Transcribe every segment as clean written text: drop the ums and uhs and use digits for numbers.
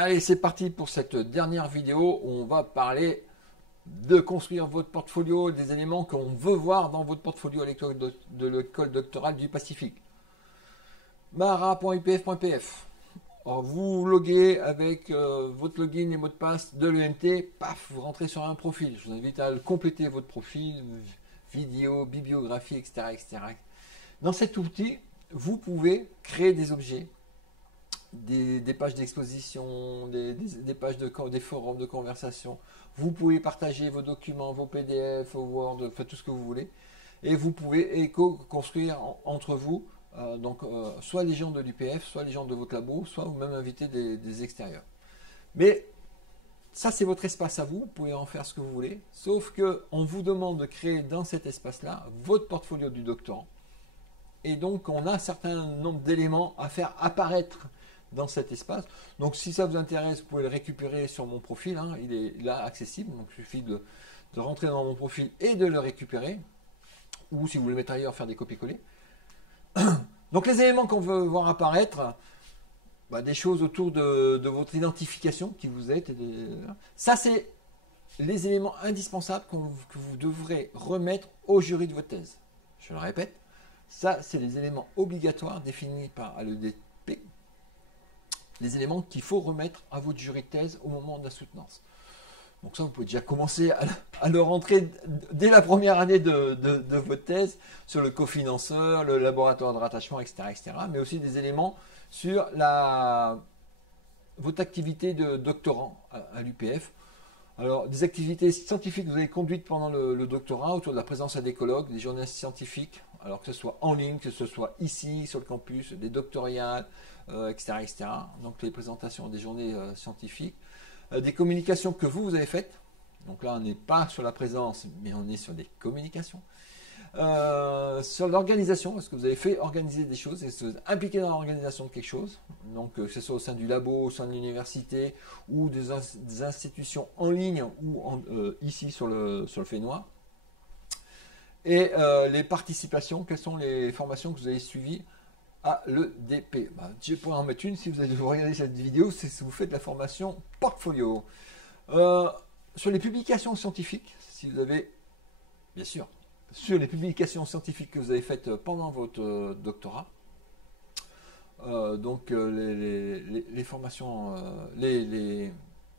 Allez, c'est parti pour cette dernière vidéo où on va parler de construire votre portfolio, des éléments qu'on veut voir dans votre portfolio à l'école de l'école doctorale du Pacifique. Mara.upf.pf. Vous loguez avec votre login et mot de passe de l'EMT, paf, vous rentrez sur un profil. Je vous invite à compléter votre profil, vidéo, bibliographie, etc., etc. Dans cet outil, vous pouvez créer des objets, des pages d'exposition, des pages des forums de conversation. Vous pouvez partager vos documents, vos PDF, vos Word, enfin tout ce que vous voulez. Et vous pouvez construire entre vous, soit les gens de l'UPF, soit les gens de votre labo, soit vous-même inviter des extérieurs. Mais ça, c'est votre espace à vous, vous pouvez en faire ce que vous voulez, sauf qu'on vous demande de créer dans cet espace-là votre portfolio du doctorant. Et donc, on a un certain nombre d'éléments à faire apparaître dans cet espace. Donc, si ça vous intéresse, vous pouvez le récupérer sur mon profil. Hein, il est là accessible. Donc, il suffit de rentrer dans mon profil et de le récupérer. Ou si vous voulez mettre ailleurs, faire des copier-coller. Donc, les éléments qu'on veut voir apparaître, des choses autour de votre identification, qui vous êtes. Ça, c'est les éléments indispensables que vous devrez remettre au jury de votre thèse. Je le répète. Ça, c'est les éléments obligatoires définis par l'EDP, les éléments qu'il faut remettre à votre jury de thèse au moment de la soutenance. Donc ça, vous pouvez déjà commencer à le rentrer dès la première année de votre thèse sur le cofinanceur, le laboratoire de rattachement, etc., etc. Mais aussi des éléments sur votre activité de doctorant à l'UPF. Alors, des activités scientifiques que vous avez conduites pendant le doctorat autour de la présence à des colloques, des journées scientifiques, alors que ce soit en ligne, que ce soit ici, sur le campus, des doctoriales, etc., etc. Donc, les présentations des journées scientifiques. Des communications que vous avez faites. Donc là, on n'est pas sur la présence, mais on est sur des communications. Sur l'organisation, est-ce que vous avez fait organiser des choses, est-ce que vous êtes impliqué dans l'organisation de quelque chose, donc que ce soit au sein du labo, au sein de l'université ou des institutions en ligne ou ici sur le Fénois. Et les participations, quelles sont les formations que vous avez suivies à l'EDP. Je pourrais en mettre une si vous avez regardé cette vidéo, c'est si vous faites la formation portfolio. Sur les publications scientifiques, si vous avez, bien sûr, sur les publications scientifiques que vous avez faites pendant votre doctorat, les formations, les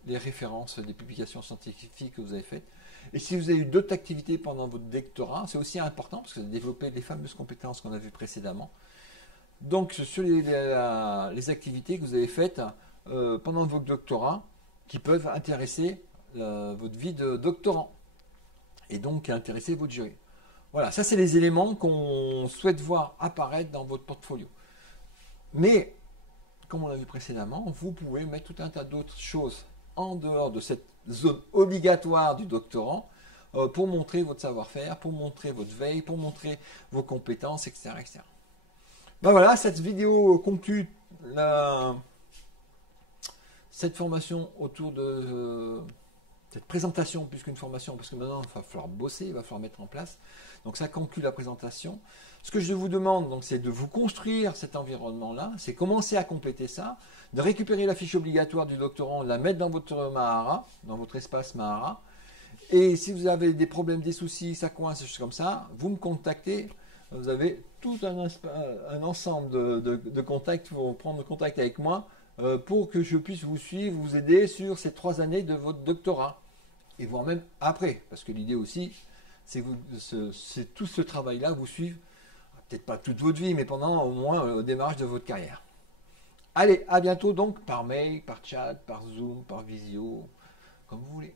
références des publications scientifiques que vous avez faites. Et si vous avez eu d'autres activités pendant votre doctorat, c'est aussi important parce que vous avez développé les fameuses compétences qu'on a vues précédemment. Donc sur les activités que vous avez faites pendant votre doctorat qui peuvent intéresser votre vie de doctorant et donc intéresser votre jury. Voilà, ça c'est les éléments qu'on souhaite voir apparaître dans votre portfolio. Mais, comme on l'a vu précédemment, vous pouvez mettre tout un tas d'autres choses en dehors de cette zone obligatoire du doctorant pour montrer votre savoir-faire, pour montrer votre veille, pour montrer vos compétences, etc., etc. Voilà, cette vidéo conclut cette formation autour de cette présentation, plus qu'une formation, parce que maintenant il va falloir bosser, il va falloir mettre en place. Donc ça conclut la présentation. Ce que je vous demande, c'est de vous construire cet environnement-là, c'est commencer à compléter ça, de récupérer la fiche obligatoire du doctorant, de la mettre dans votre Mahara, dans votre espace Mahara. Et si vous avez des problèmes, des soucis, ça coince, des choses comme ça, vous me contactez. Vous avez tout un ensemble de contacts pour prendre contact avec moi pour que je puisse vous suivre, vous aider sur ces 3 années de votre doctorat. Et voire même après. Parce que l'idée aussi, c'est tout ce travail-là vous suivre, peut-être pas toute votre vie, mais pendant au moins le démarrage de votre carrière. Allez, à bientôt donc, par mail, par chat, par Zoom, par visio, comme vous voulez.